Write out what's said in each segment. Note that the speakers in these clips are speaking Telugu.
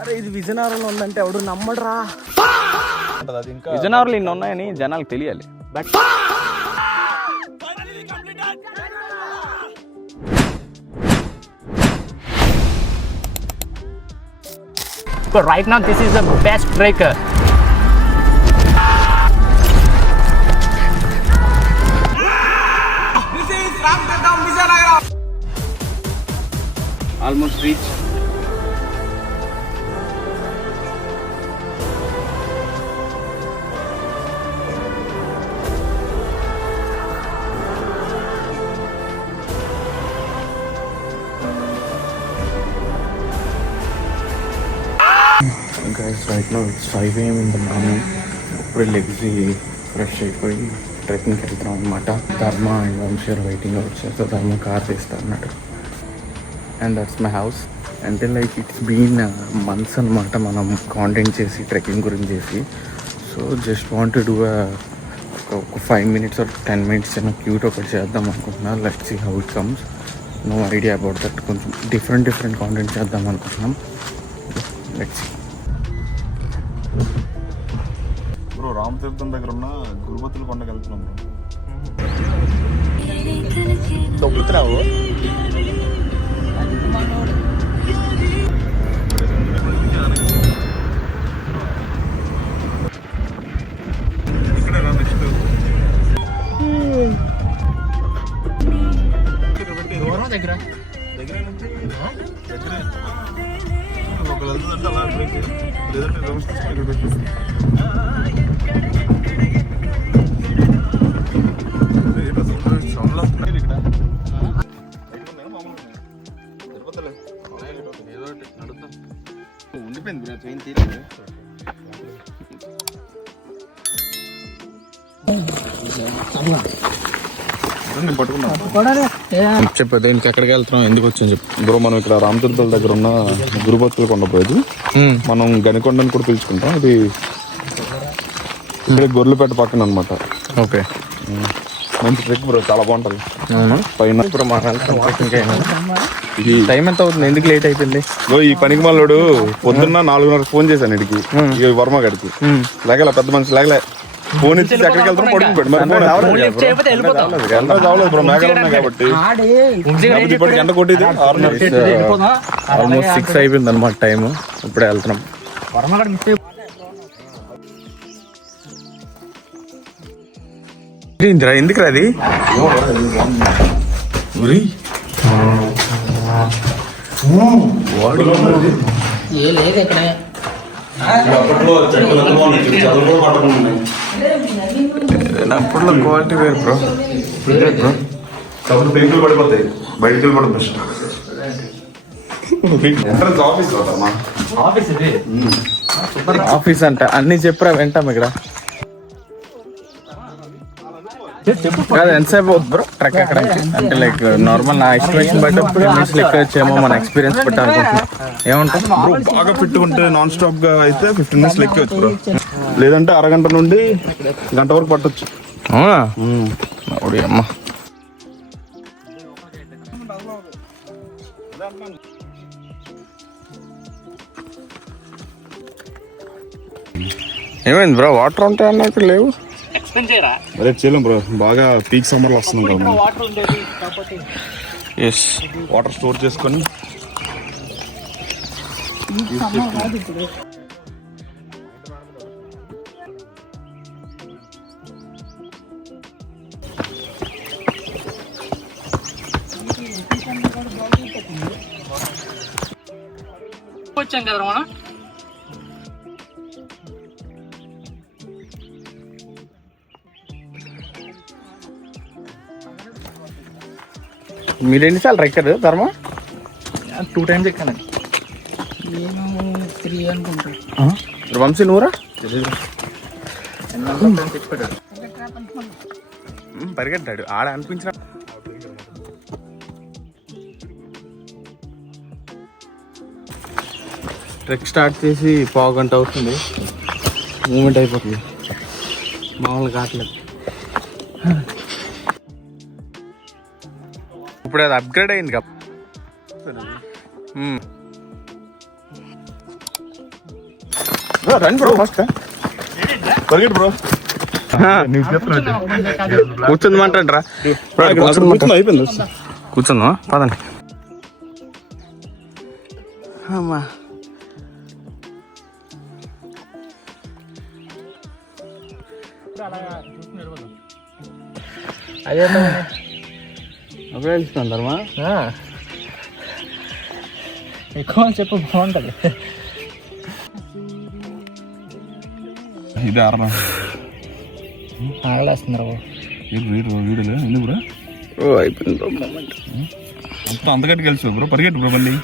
అరే ఇది విజయనగరంలో ఉందంటే ఎవడు నమ్మడరా. విజయనగరంలో ఇన్ని ఉన్నాయని జనాలకు తెలియాలి. But right now this is the best breaker. This is Ramtadam Vijayanagara. Almost reach. Guys, right now it's 5 AM in the morning. ఇప్పుడే లెగ్జీ ఫ్రెష్ అయిపోయి ట్రెక్కింగ్కి వెళ్తున్నాం అనమాట. ధర్మ అండ్ వంశీర్ వెయిటింగ్ అవుట్ చేస్తే ధర్మ కార్ తీస్తా అన్నట్టు. And that's my house. అంటే లైక్ ఇట్స్ బీన్ మంత్స్ అనమాట మనం కాంటెంట్ చేసి ట్రెక్కింగ్ గురించి చేసి. సో జస్ట్ వాంట్ డూ ఒక 5 minutes or 10 minutes చిన్న క్యూట్ ఒకటి చేద్దాం అనుకుంటున్నా. Let's see how it comes. No idea about that. కొంచెం డిఫరెంట్ కాంటెంట్ చేద్దాం అనుకుంటున్నాం. Let's see. బ్రో రామతీర్థం దగ్గర ఉన్న గురుబతుల కొండకి వెళ్తున్నాం బ్రో. దొబ్బుతున్నావు. ఒకరు వెళ్తుందంటే అలా లేదంటే రమేష్ ఇక్కడ పెట్టి ఉండిపోయింది బ్రో ట్రైన్ తీరండి. చెప్పు దేనికి ఎక్కడికి వెళ్తున్నాం, ఎందుకు వచ్చాను చెప్పు. బ్రో మనం ఇక్కడ రామతీర్థం దగ్గర ఉన్న గురుబతుల కొండ బ్రో. ఇది మనం గనికొండని కూడా పిలుచుకుంటాం. ఇది ఇక్కడ గొర్రెలపేట పక్కన అనమాట. ఓకే, మంచి ట్రెక్ బ్రో, చాలా బాగుంటది. పైన ఇప్పుడు మా ఇది టైం ఎంత అవుతుంది, ఎందుకు లేట్ అయిపోయింది? ఈ పనికి మళ్ళోడు పొద్దున్న 4:30 ఫోన్ చేశాను ఇడికి, ఈ వర్మ గడికి. లేగల పెద్ద మనిషి లేగలే. ఫోన్ ఇచ్చి ఎక్కడికి వెళ్తాం పడుకుని పెట్టి చావలేదు బ్రో, మేఘాలు ఉన్నాయి కాబట్టి. ఇప్పటికి ఎండ కొట్టింది 6:30. ఆల్మోస్ట్ 6 అయిపోయింది అనమాట టైం. ఇప్పుడే వెళ్తున్నాం. ఎందుకు రాది అప్పట్లో క్వాలిటీ వేరు బ్రో. పెంకులు పడిపోతాయి, బయటికి వెళ్ళిపోవడం బెస్ట్. ఆఫీస్ అంట అన్ని చెప్పరా వింటాం ఇక్కడ. కాదు ఎంతసేపు అవుతుంది బ్రో ట్రెక్ ఎక్కడ అంటే లైక్ నార్మల్ నా ఎస్టిమేషన్ బట్టి మినిట్స్ లెక్క వచ్చేమో మన ఎక్స్పీరియన్స్ బట్టి అనుకుంటున్నాం. ఏమంటారు బ్రో, బాగా పెట్టుకుంటే నాన్ స్టాప్ గా అయితే 15 minutes లెక్క వచ్చు బ్రో. లేదంటే అరగంట నుండి గంట వరకు పట్టొచ్చు. అమ్మ ఏమైంది బ్రో, వాటర్ ఉంటాయి అన్నట్టు లేవు. అదే చేయలేం బ్రో, బాగా పీక్ సమ్మర్ లో వస్తున్నాం కదా. ఎస్, వాటర్ స్టోర్ చేసుకొని వచ్చాం కదా మనం. మీరు ఎన్నిసార్లు ఎక్కారు ధర్మ? 2 times ఎక్కానండి. నేను 3 అనుకుంటా. వంశీ నూరా పరిగెట్టాడు ఆడ అనిపించిన. ట్రెక్ స్టార్ట్ చేసి 1/2 గంట అవుతుంది. మూమెంట్ అయిపోతుంది, మామూలుగా కావట్లేదు. ఇప్పుడు అది అప్గ్రేడ్ అయింది కదా. రండి బ్రో ఫస్ట్ పరిగెట్టు బ్రో కూర్చుందమంటాడ్రా అయిపోయింది కూర్చుందా పదండి అమ్మా అప్పుడే వెళ్తున్నారమ్మా ఎక్కువ చెప్పు బాగుంటుంది. ఇది ఆరనా ఆగలేస్తున్నారు వీడియోలో ఎందుకు బ్రో ఓ అయిపోయింది బ్రో మొత్తం అంతగట్టి కలిసి బ్రో పరిగెట్టు బ్రో మళ్ళీ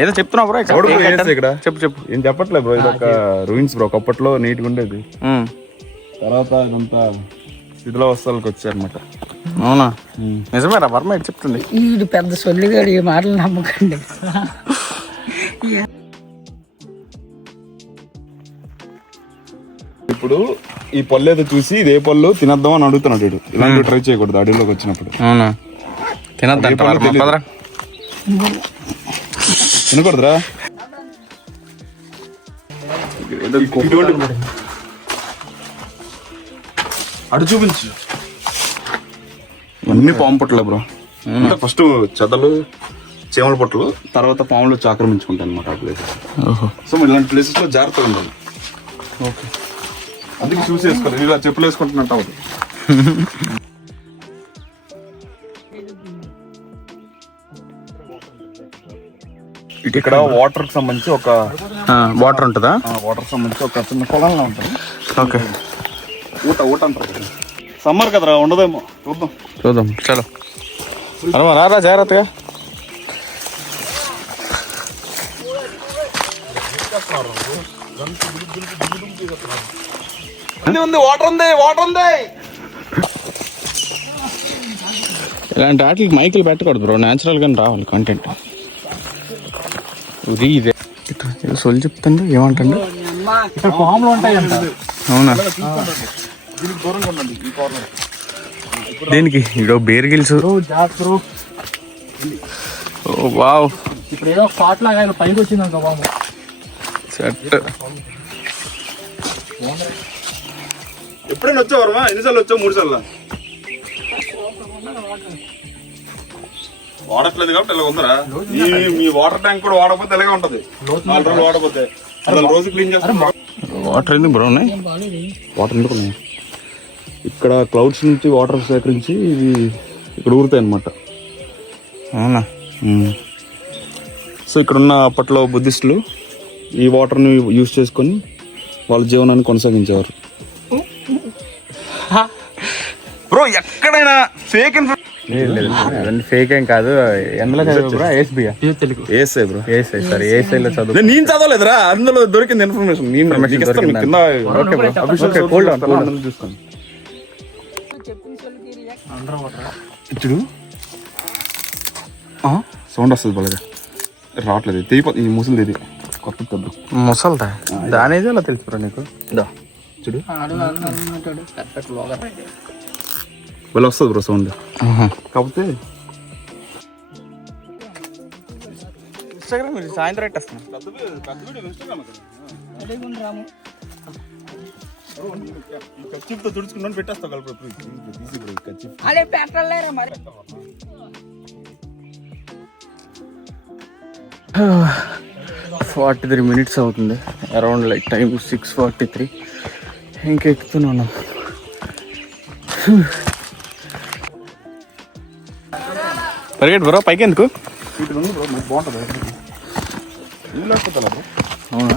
ఏదో చెప్తున్నావు బ్రో ఇక్కడ చెప్పు చెప్పు ఏం చెప్పట్లేదు బ్రో ఇది ఒక రూయిన్స్ బ్రో ఒకప్పట్లో నీట్గా ఉండేది తర్వాత ఇదంతా స్థితిలో వస్తాలకు వచ్చారనమాట. అవునా నిజమేరా వర్మ ఇటు చెప్తుంది. వీడు పెద్ద సొల్లిగాడు, ఈ మాటలు నమ్మకండి. ఇప్పుడు ఈ పళ్ళు ఏదో చూసి ఇదే పళ్ళు తినద్దాం అని అడుగుతున్నాడు వీడు. ఇలాంటివి ట్రై చేయకూడదు అడవిలోకి వచ్చినప్పుడు. అవునా తినద్దా తినకూడదురా. అడు చూపించు అన్ని పాము పుట్టలే బ్రో. అంటే ఫస్ట్ చెదలు చీమల పుట్టలు తర్వాత పాములు వచ్చి ఆక్రమించుకుంటాయి అనమాట ఆ ప్లేసెస్. సో మరి ఇలాంటి ప్లేసెస్ లో జాగ్రత్తగా ఉండాలి. ఓకే అందుకే చూసి వేసుకోవాలి. ఇలా చెప్పులు వేసుకుంటున్నట్టు అవుతుంది. ఇక్కడ వాటర్ కి సంబంధించి ఒక వాటర్ ఉంటుందా? వాటర్ సంబంధించి ఒక చిన్న కొలంలా ఉంటుంది. ఓకే ఊట అంటారు. సమ్మర్ కదరా ఉండదేమో చూద్దాం చలో అలా రారా జాగ్రత్తగా. వాటర్ ఉంది. ఇలాంటి వాటికి మైకులు పెట్టకూడదు బ్రో, న్యాచురల్ గానే రావాలి కంటెంట్. ఇది ఇదే సొల్లు చెప్తాండు ఏమంటాడు. ఇక్కడ పాములు ఉంటాయి అంట. అవునా దేనికి ఇడో బేర్ గిల్స్. వావ్ ఇప్పుడు ఏదో పాట్ లాగా ఆయన పైకి వచ్చిందంట పాము. సెట్. ఎప్పుడైనా వచ్చావరమా? ఎన్నిసార్లు వచ్చావు? 3 సార్లు. వాడట్లేదు కాబట్టి ఇలా ఉందరా. మీ వాటర్ ట్యాంక్ కూడా వాడకపోతే ఇలాగే ఉంటది. 4 రోజులు వాడకపోతే అసలు రోజు క్లీన్ చేస్తాం. వాటర్ ఎందుకు బ్రో ఉన్నాయి? వాటర్ ఎందుకు ఉన్నాయి? ఇక్కడ క్లౌడ్స్ నుంచి వాటర్ సేకరించి ఇవి ఇక్కడ ఊరుతాయి అన్నమాట. అవునా. సో ఇక్కడున్న అప్పట్లో బుద్ధిస్టులు ఈ వాటర్ని యూజ్ చేసుకొని వాళ్ళ జీవనాన్ని కొనసాగించేవారు. బ్రో ఎక్కడైనా ఫేక్ ఫేక్ ఏం కాదు. ఎందులో చదువు బ్రో? ఎస్బియా తెలుగు ఏసే బ్రో. ఏసై సారీ ఏసైలో చదువు. నేను చదవలేదురా, అందులో దొరికింది ఇన్ఫర్మేషన్. చూస్తాను చూడు. సౌండ్ వస్తుంది బాగా రావట్లేదు. తెగిపోతుంది ఈ ముసలి. ఇది కొత్త తద్దు ముసల్దా దాని అలా తెలుసు బ్రో నీకు. చూడు వాళ్ళు వస్తుంది బ్రో సౌండ్. కాకపోతే ఇన్స్టాగ్రామ్ సాయంత్రం పెట్టేస్తాను. కచ్చిప్తో తుడుచుకున్నాను పెట్టేస్తావు కలిపి. అదే పెట్టలేరా మరి. 43 minutes అవుతుంది. Around like time 6:43. ఇంకా ఎక్కుతున్నాను. పరిగెట్టు బ్రో పైకి ఎందుకు? బాగుంటుంది. అవునా.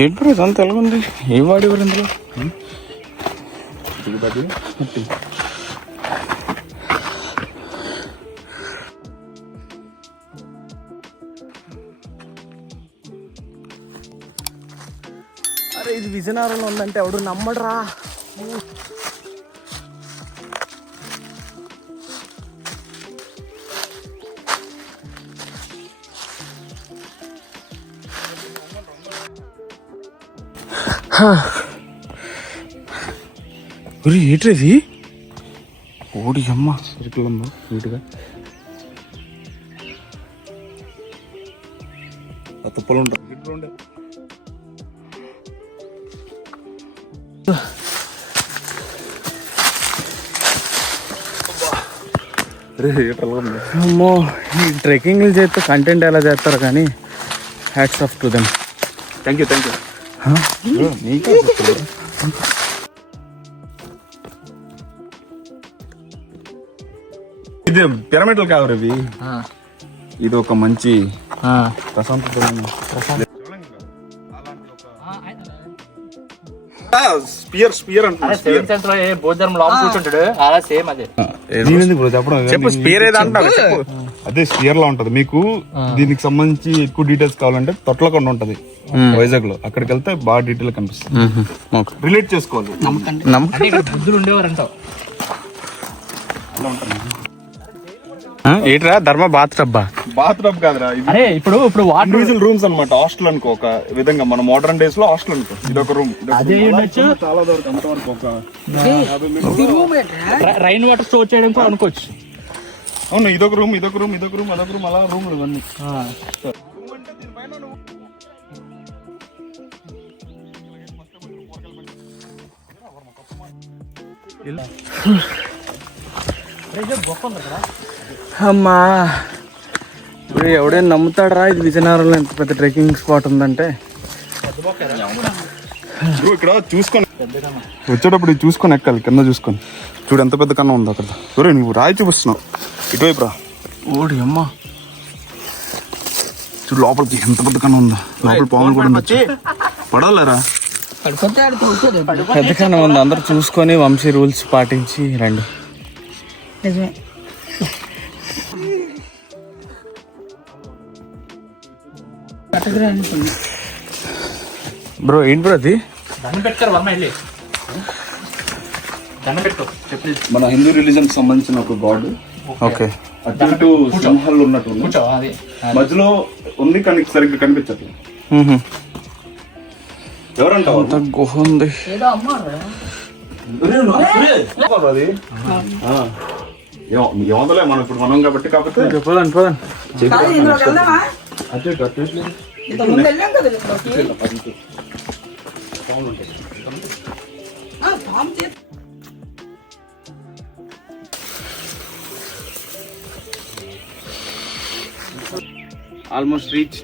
ఏంటి బ్రో ఇదంతా ఎలాగుంది? ఏం వాడేవారు ఇందులో? అరే ఇది విజయనగరంలో ఉందంటే ఎవడు నమ్మడరా. ఏంటిది? ఓడి అమ్మ సరుకులమ్మ నీట్గా. తుప్పలు ఉంటాయి. అమ్మో, ఈ ట్రెక్కింగ్లు చేస్తే కంటెంట్ ఎలా చేస్తారు కానీ hats off to them. Thank you. ఇది పిరమిడ్లు కావు రవి, ఇది ఒక మంచి ప్రశాంతత. స్పియర్ బౌద్ధం లోపల కూర్చుంటాడు అలా సేమ్ అదే. చెప్పు స్పియర్ ఏదంటావు? అదే స్పియర్ లా ఉంటది. మీకు దీనికి సంబంధించి ఎక్కువ డీటెయిల్స్ కావాలంటే తొట్లకొండ ఉంటది వైజాగ్ లో, అక్కడికి వెళ్తే బాగా డీటెయిల్ కనిపిస్తుంది. రిలేట్ చేసుకోవాలి. అంటే ఇక్కడ బుద్ధులు ఉండేవారంటావు. ఏంట్రా ధర్మ బాత్ టబ్బా? బాత్ టబ్ కాదురా, అరే ఇప్పుడు వాటర్ ఇండివిజువల్ రూమ్స్ అన్నమాట. హాస్టల్ అనుకో ఒక విధంగా, మన మోడర్న్ డేస్ లో హాస్టల్ అనుకో. ఇదొక రూమ్. అదే ఉండొచ్చు. చాలా వరకు అంతవరకు ఒక రైన్ వాటర్ స్టోర్ చేయడం కూడా అనుకోవచ్చు. అవును, ఇదొక రూమ్ అలా రూమ్లు ఇవన్నీ. అమ్మా, ఇప్పుడు ఎవడైనా నమ్ముతాడరా ఇది విజయనగరంలో ఎంత పెద్ద ట్రెక్కింగ్ స్పాట్ ఉందంటే? ఇక్కడ చూసుకొని వచ్చేటప్పుడు ఇది చూసుకొని ఎక్కాలి. కింద చూసుకొని చూడు ఎంత పెద్ద కన్నా ఉంది అక్కడ. సరే నువ్వు రాయి చూపిస్తున్నావు, ఇటువైపు రా. ఓడి అమ్మ, చూడు లోపలికి ఎంత పెద్ద కన్నా ఉందో. లోపల పాములు కూడా ఉండొచ్చు. పడాలరా? పెద్ద కన్నా ఉంది. అందరు చూసుకొని వంశీ రూల్స్ పాటించి రండి. నిజమే. బ్రో ఏంటి బ్రో అది? దండం పెడతారు వర్మ వెళ్ళి దండం పెట్టు చెప్పి. మన హిందూ రిలీజన్ కి సంబంధించిన ఒక గాడ్. ఓకే, అటు సింహాలు ఉన్నట్టు ఉంది. కూర్చో. అది మధ్యలో ఉంది కానీ సరిగ్గా కనిపించట్లేదు. ఎవరంటావు? అంత గుహ ఉంది. అది ఏమందలే మనం ఇప్పుడు మనం కాబట్టి. కాకపోతే పోదాం ఆల్మోస్ట్ రీచ్.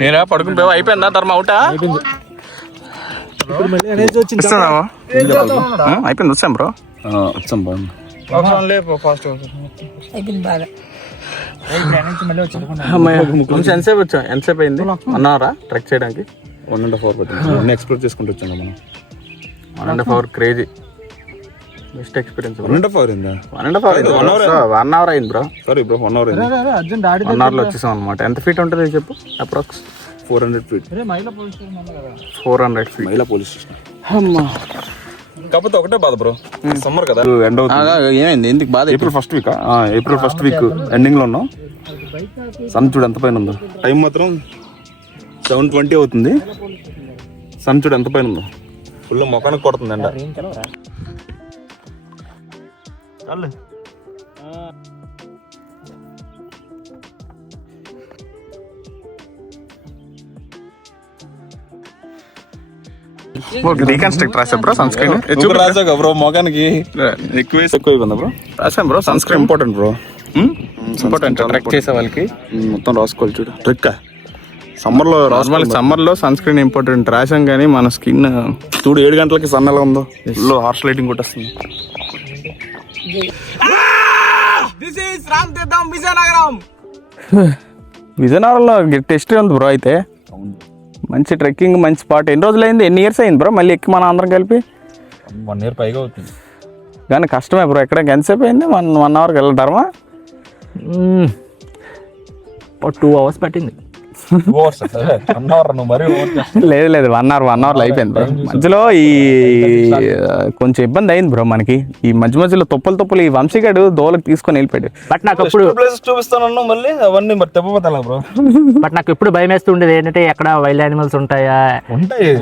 నేనా పడుకుని పోయావా? అయిపోయిందా ధర్మ అవుటా? ఇస్తున్నావా? అయిపోయింది. వచ్చాం బ్రో, వచ్చాం బాగా. అయిపోయింది బాగా. ఎంతసేపు వచ్చా? ఎంతసేపు అయింది? 1 hour ట్రెక్ చేయడానికి? 1.5 hour పట్టింది. ఎక్స్ప్లోర్ చేసుకుంటూ వచ్చాను మనం. 1.5 hour crazy best experience. 1.5 hour అయిందా? 1 hour అయింది బ్రో. సారీ బ్రో, 1 hour అయింది. 1 hour లో వచ్చేసాం అనమాట. ఎంత ఫీట్ ఉంటుంది చెప్పు? Approx 400 feet. 400 feet. మహిళా పోలీస్ స్టేషన్. అమ్మా, కాకపోతే ఒకటే బాధ బ్రో, సమ్మర్ కదా, ఎండ్ అవుతుంది. ఏమైంది? ఎందుకు బాధ? ఏప్రిల్ ఫస్ట్ వీక్ ఎండింగ్ లో ఉన్నాం. సన్ చూడు ఎంత పైన ఉందో. టైం మాత్రం 7:20 అవుతుంది. సన్ చూడు ఎంత పైన ఉందో. ఫుల్ మొఖానికి కొడుతుంది ఎండ. రీకన్స్ట్రక్ట్ రాసా బ్రో సన్ స్క్రీన్. రాసాక బ్రో మొఖానికి ఎక్కువ బ్రో. రాసాం bro, sunscreen important bro. Important trek చేసే వాళ్ళకి మొత్తం రాసుకోవాలి. చూడు ట్రెక్ సమ్మర్ లో నార్మల్ సమ్మర్ లో సన్ స్క్రీన్ ఇంపార్టెంట్ రాసాం, కానీ మన స్కిన్ చూడు 7 గంటలకి సన్ ఎలా ఉందో. హార్స్ లైటింగ్ కొట్టేస్తుంది. విజయనగరంలో టెస్ట్ ఉంది బ్రో. అయితే మంచి ట్రెక్కింగ్, మంచి స్పాట్. ఎన్ని రోజులు అయింది? ఎన్ని ఇయర్స్ అయింది బ్రో మళ్ళీ ఎక్కి మనం అందరం కలిపి? 1 year పైగా అవుతుంది. కానీ కష్టమే బ్రో. ఎక్కడికి ఎంతసేపు అయింది? 1 hourకి వెళ్ళడమా? 2 hours పట్టింది. లేదు లేదు 1 hour అయిపోయింది బ్రో. మధ్యలో ఈ కొంచెం ఇబ్బంది అయింది బ్రో మనకి. ఈ మధ్యలో తొప్పలు ఈ వంశీగాడు దోలకు తీసుకొని వెళ్ళిపోయాడు. బట్ నాకు అప్పుడు ప్లేసెస్ చూపిస్తానన్నా మళ్ళీ అవన్నీ మరి తెప్పపోతా బ్రో. బట్ నాకు ఎప్పుడు భయం వేస్తుండేది ఏంటంటే ఎక్కడ వైల్డ్ యానిమల్స్ ఉంటాయా. ఉంటాయి,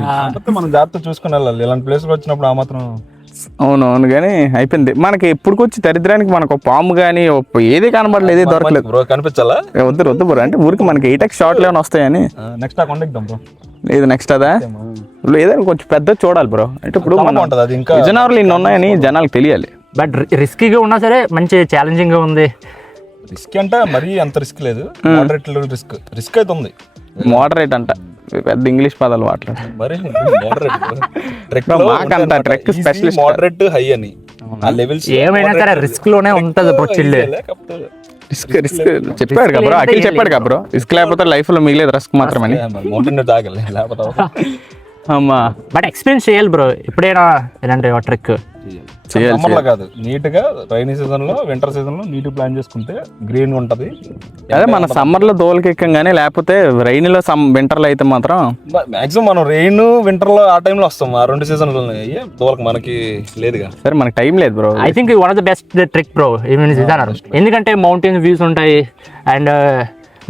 మనం జాగ్రత్త చూసుకుని వెళ్ళాలి ఇలాంటి ప్లేస్కి వచ్చినప్పుడు. ఆ మాత్రం అవునవును కానీ అయిపోయింది మనకి. ఎప్పుడుకొచ్చి దరిద్రానికి మనకు ఒక పాము కానీ ఏది కనబడలేదు, ఏది దొరకలేదు బ్రో. కనిపించాలా? వద్దు బ్రో. అంటే ఊరికి మనకి 8x షార్ట్లు ఏమైనా వస్తాయని. నెక్స్ట్ ఆ కొండెక్దాం బ్రో. లేదు నెక్స్ట్ అదా ఏదైనా కొంచెం పెద్ద చూడాలి బ్రో. అంటే ఇప్పుడు మన అది ఇంకా విజయనగరంలో ఇన్ని ఉన్నాయని జనాలకు తెలియాలి. బట్ రిస్కీగా ఉన్నా సరే మంచి ఛాలెంజింగ్ గా ఉంది. రిస్క్ అంటే మరీ అంత రిస్క్ లేదు, మోడరేట్ రిస్క్ అయితే ఉంది. మోడరేట్ అంట పెద్ద ఇంగ్లీష్ పదాలు మాట్లాడు. మరి మోడరేట్ మాకంట ట్రెక్ స్పెషలిస్ట్ మోడరేట్ హై అని ఆ లెవెల్స్ ఏమైనా సరే రిస్క్ లోనే ఉంటది బ్రో. చిల్లు రిస్క్ చెప్పాడు కదా బ్రో, అఖిల్ చెప్పాడు కదా బ్రో. రిస్క్ లేకపోతే లైఫ్ లో మిగిలేదు రిస్క్ మాత్రమే. మౌంటైన్ తాగలే లేకపోతే అమ్మా. బట్ ఎక్స్పీరియన్స్ చేయాలి బ్రో ఎప్పుడైనా ఇలాంటి ట్రెక్. సమ్మర్లో కాదు, నీట్ గా రైనీ సీజన్ లో వింటర్ సీజన్ లో నీట్ ప్లాన్ చేసుకుంటే గ్రీన్ ఉంటది. అదే మన సమ్మర్ లో దోలకి ఎక్కం కానీ, లేకపోతే రైన్ లో వింటర్ లో అయితే మాత్రం మాక్సిమం మనం రెయిన్ వింటర్ లో ఆ టైంలో వస్తాం. ఆ 2 సీజన్లు దోలకి మనకి లేదుగా. సరే మనకి టైం లేదు bro. I think one of the best trick bro అన్నారు. ఎందుకంటే మౌంటైన్ వ్యూస్ ఉంటాయి అండ్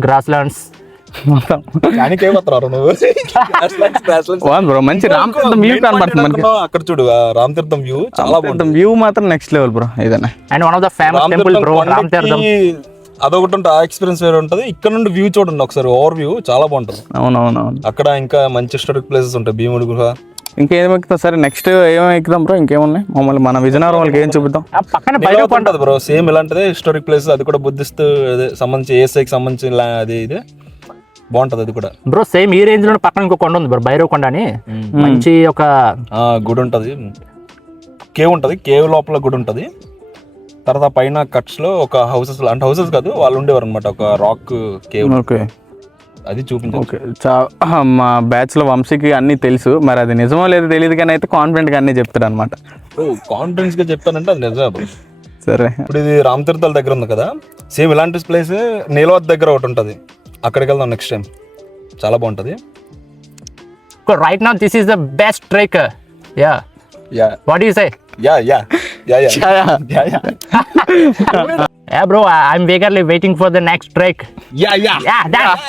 గ్రాస్ ల్యాండ్స్ మొత్తం బ్రో. మంచి రామతీర్థం వ్యూ కనబడుతుంది మనకి. అక్కడ చూడు రామతీర్థం వ్యూ చాలా బాగుంటుంది. వ్యూ మాత్రం నెక్స్ట్ లెవెల్ బ్రో. ఏదైనా and one of the famous temple bro Ramatheertham. అదొకటి ఉంటుంది, ఆ ఎక్స్పీరియన్స్ వేరే ఉంటుంది. ఇక్కడ నుండి వ్యూ చూడండి ఒకసారి, ఓవర్ వ్యూ చాలా బాగుంటుంది. అవునవును. అక్కడ ఇంకా మంచి హిస్టారిక్ ప్లేసెస్ ఉంటాయి, భీముడి గుహ. ఇంకేం ఎక్కుతాం? సరే నెక్స్ట్ ఏమేమి ఎక్కుదాం బ్రో? ఇంకేమున్నాయి మమ్మల్ని మన విజయనగరం వాళ్ళకి ఏం చూపిద్దాం? పక్కన భైరవ్ ఉంటుంది బ్రో, సేమ్ ఇలాంటిదే హిస్టారిక్ ప్లేస్. అది కూడా బుద్ధిస్ట్ సంబంధించి ఏసైకి సంబంధించి అది ఇది బాగుంటది. అది కూడా బ్రో సేమ్ ఈ రేంజ్ లో పక్కన ఇంకో కొండ ఉంది బ్రో, భైరవ్ కొండ అని. మంచి ఒక గుడి ఉంటది, కేవ్ ఉంటది, కేవ్ లోపల గుడి ఉంటది. తర్వాత పైన కట్స్ లో ఒక హౌసెస్, అంటే హౌసెస్ కాదు వాళ్ళు ఉండేవారు అనమాట, ఒక రాక్ కేవ్. ఓకే, అది చూపించాను. ఓకే. మా బ్యాచ్ లో వంశీకి అన్ని తెలుసు, మరి అది నిజమో లేదో తెలియదు కానీ అయితే కాన్ఫిడెంట్ గా అన్ని చెప్తాడు అనమాట. కాన్ఫిడెన్స్ గా చెప్తానంటే అది నిజమే. సరే, ఇప్పుడు ఇది రామతీర్థాల దగ్గర ఉంది కదా, సేమ్ ఇలాంటి ప్లేస్ నీలవత్ దగ్గర ఒకటి ఉంటది, అక్కడికి వెళ్దాం నెక్స్ట్ టైం. చాలా బాగుంటది. Right now this is the best trek. Yeah what you say? Yeah bro, I'm eagerly waiting for the next trek. Yeah that's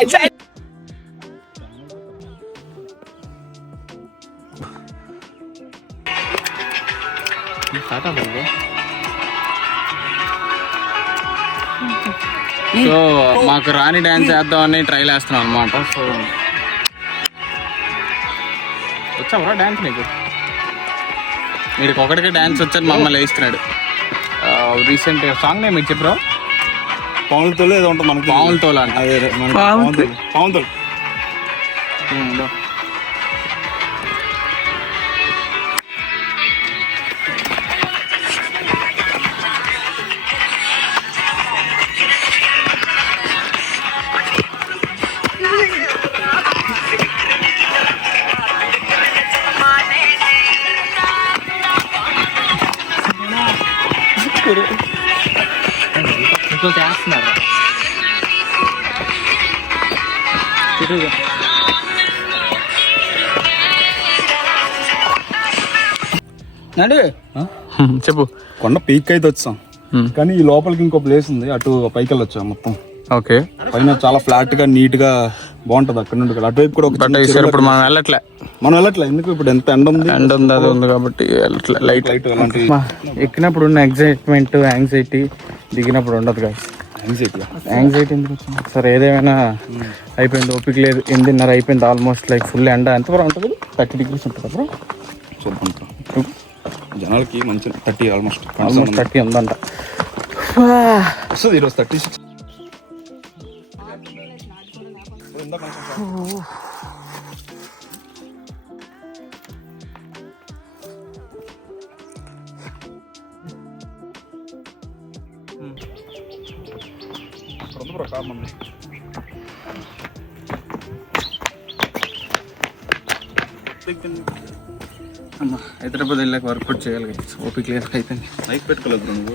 so మాకు రాని డ్యాన్స్ చేద్దామని ట్రైల్ వేస్తున్నాం అనమాట. సో వచ్చావరా డ్యాన్స్? నీకు వీడికి ఒకటికే డ్యాన్స్ వచ్చని మమ్మల్ని వేస్తున్నాడు. రీసెంట్ సాంగ్ నేమ్ మీకు చెప్పరా? పాములతో ఏదో ఉంటుంది మనకి, పాములతో అంటే పాములతో. ఇంకో చేస్తున్నారు. చెప్పు. కొండ పీక్ అయితే వచ్చాం, కానీ ఈ లోపలికి ఇంకో ప్లేస్ ఉంది, అటు పైకి వెళ్ళొచ్చాం మొత్తం. ఓకే, పైన చాలా ఫ్లాట్ గా నీట్ గా బాగుంటది. అక్కడ నుండి అటువైపు కూడా ఒక ఇప్పుడు మనం వెళ్ళట్లే ఎందుకు, ఇప్పుడు ఎంత ఎండ ఉంది, అది ఉంది కాబట్టి లైట్ అలాంటి. ఎక్కినప్పుడు ఉన్న ఎగ్జైట్మెంట్, యాంగ్జైటీ దిగినప్పుడు ఉండదు కదా. యాంగ్జైటీ ఎందుకు వచ్చింది? సరే ఏదేమైనా అయిపోయింది, ఓపిక లేదు. 8:30 అయిపోయింది ఆల్మోస్ట్. లైక్ ఫుల్ ఎండ. ఎంతవరకు ఉంటుంది? 30 degrees ఉంటుంది బ్రో. చూద్దాం, జనాలకి మంచి 30 ఆల్మోస్ట్ 30 ఉందంట. వస్తుంది ఈరోజు 36. హైదరాబాద్ వెళ్ళాక వర్కౌట్ చేయాలి, ఓపిక లేదు. అయిపోయింది. నైట్ పెట్టుకోలేదు నువ్వు.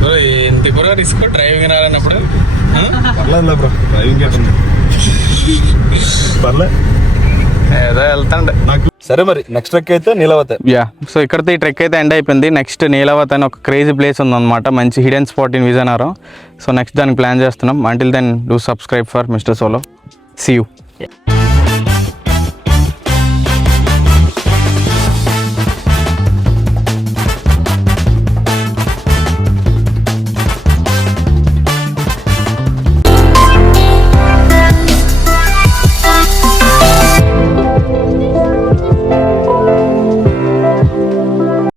సో ఇంత కూడా రిస్క్ డ్రైవింగ్ రాలన్నప్పుడు పర్లేదు బ్రో, డ్రైవింగ్ గేట్ పర్లే. ఏదో వెళ్తాండే. సరే మరి నెక్స్ట్ ట్రెక్ అయితే నీలవతే. యా, సో ఇక్కడితో ఈ ట్రెక్ అయితే ఎండ్ అయిపోయింది. నెక్స్ట్ నీలవత్ అని ఒక క్రేజీ ప్లేస్ ఉందన్నమాట, మంచి hidden spot in Vizianagaram. So next దానికి ప్లాన్ చేస్తున్నాం. Until then do subscribe for Mr Solo. See you.